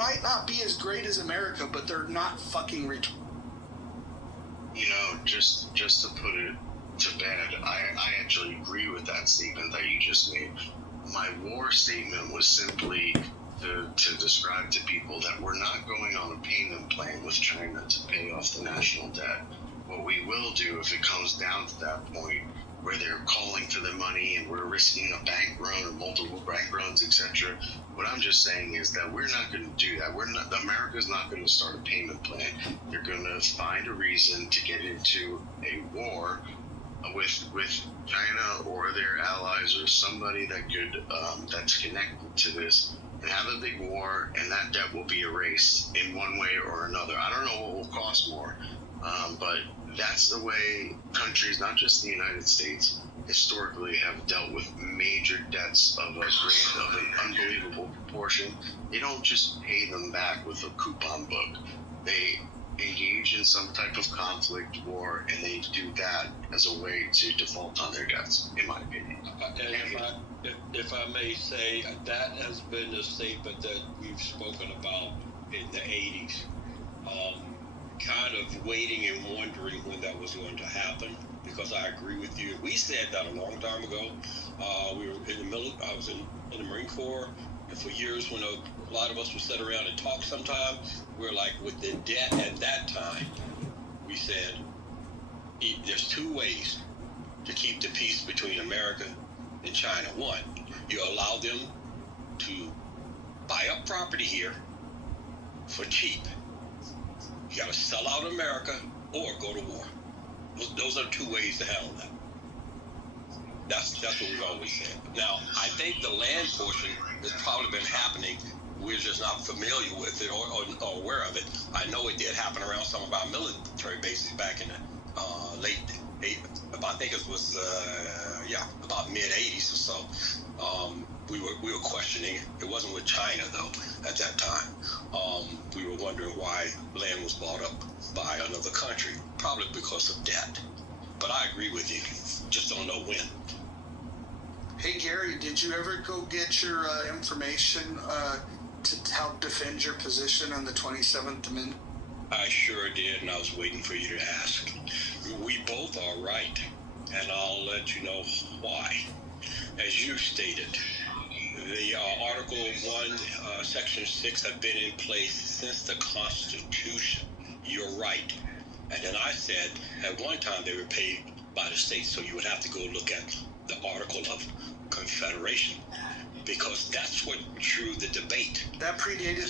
might not be as great as America, but they're not fucking retarded. You know, just to put it to bed, I actually agree with that statement that you just made. My war statement was simply to describe to people that we're not going on a payment plan with China to pay off the national debt. What we will do if it comes down to that point where they're calling for the money and we're risking a bank run or multiple bank runs, etc. What I'm just saying is that we're not going to do that. America's not going to start a payment plan. They're going to find a reason to get into a war with China or their allies or somebody that could that's connected to this, and have a big war, and that debt will be erased in one way or another. I don't know what will cost more, but that's the way countries, not just the United States, historically have dealt with major debts of an unbelievable proportion. They don't just pay them back with a coupon book. They engage in some type of conflict, war, and they do that as a way to default on their debts, in my opinion. And if I may say, that has been the statement that we've spoken about in the 80s. Kind of waiting and wondering when that was going to happen, because I agree with you. We said that a long time ago. We were in the middle. I was in the Marine Corps, and for years, when a lot of us would sit around and talk sometime, we're like, with the debt at that time, we said, there's two ways to keep the peace between America and China. One, you allow them to buy up property here for cheap. You got to sell out America or go to war. Those are two ways to handle that. That's what we've always said. Now, I think the land portion has probably been happening. We're just not familiar with it or aware of it. I know it did happen around some of our military bases back in the late 80s. I think it was about mid 80s or so. We were questioning it. It wasn't with China though at that time. We were wondering why land was bought up by another country, probably because of debt. But I agree with you. Just don't know when. Hey Gary, did you ever go get your information to help defend your position on the 27th Amendment? I sure did, and I was waiting for you to ask. We both are right, and I'll let you know why. As you stated, the Article 1, Section 6 have been in place since the Constitution. You're right. And then I said at one time they were paid by the states, so you would have to go look at the Article of Confederation, because that's what drew the debate. That predated the